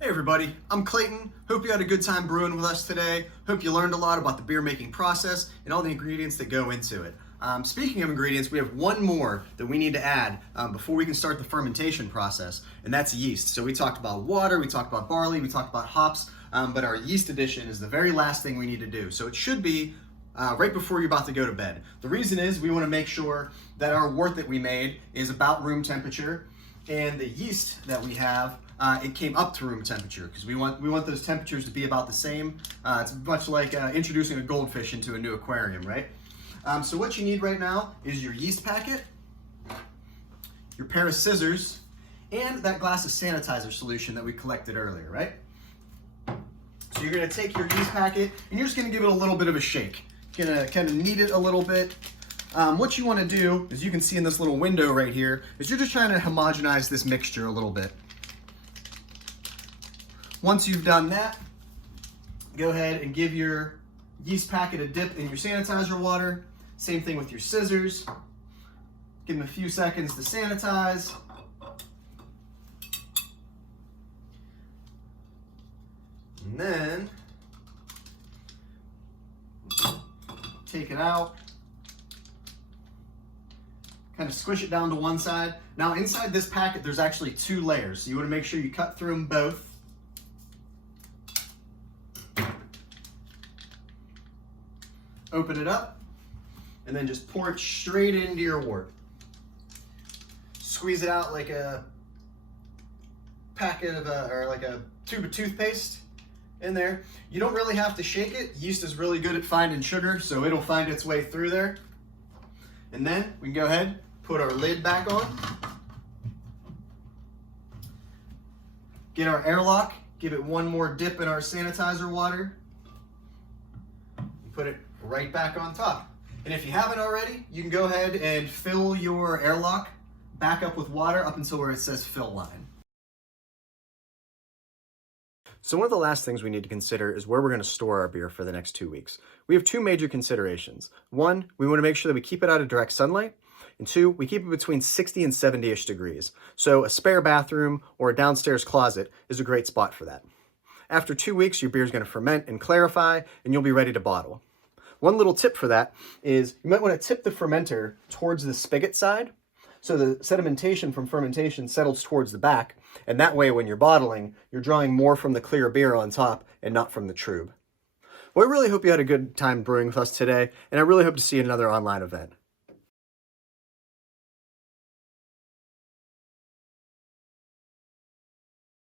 Hey everybody, I'm Clayton. Hope you had a good time brewing with us today. Hope you learned a lot about the beer making process and all the ingredients that go into it. Speaking of ingredients, we have one more that we need to add before we can start the fermentation process, and that's yeast. So we talked about water, we talked about barley, we talked about hops, but our yeast addition is the very last thing we need to do. So it should be right before you're about to go to bed. The reason is we want to make sure that our wort that we made is about room temperature, and the yeast that we have, it came up to room temperature because we want those temperatures to be about the same. It's much like introducing a goldfish into a new aquarium, right? So what you need right now is your yeast packet, your pair of scissors, and that glass of sanitizer solution that we collected earlier, right? So you're gonna take your yeast packet and you're just gonna give it a little bit of a shake. You're gonna kind of knead it a little bit. What you want to do, as you can see in this little window right here, is you're just trying to homogenize this mixture a little bit. Once you've done that, go ahead and give your yeast packet a dip in your sanitizer water. Same thing with your scissors. Give them a few seconds to sanitize. And then take it out. Kind of squish it down to one side. Now inside this packet, there's actually two layers. So you want to make sure you cut through them both. Open it up, and then just pour it straight into your wort. Squeeze it out like a packet of, or like a tube of toothpaste in there. You don't really have to shake it. Yeast is really good at finding sugar, so it'll find its way through there. And then we can go ahead, put our lid back on, get our airlock, give it one more dip in our sanitizer water, and put it right back on top. And if you haven't already, you can go ahead and fill your airlock back up with water up until where it says fill line. So one of the last things we need to consider is where we're going to store our beer for the next 2 weeks. We have two major considerations. One, we want to make sure that we keep it out of direct sunlight. And two, we keep it between 60 and 70-ish degrees. So a spare bathroom or a downstairs closet is a great spot for that. After 2 weeks, your beer is going to ferment and clarify, and you'll be ready to bottle. One little tip for that is you might want to tip the fermenter towards the spigot side so the sedimentation from fermentation settles towards the back, and that way when you're bottling, you're drawing more from the clear beer on top and not from the trub. Well, I really hope you had a good time brewing with us today, and I really hope to see you at another online event.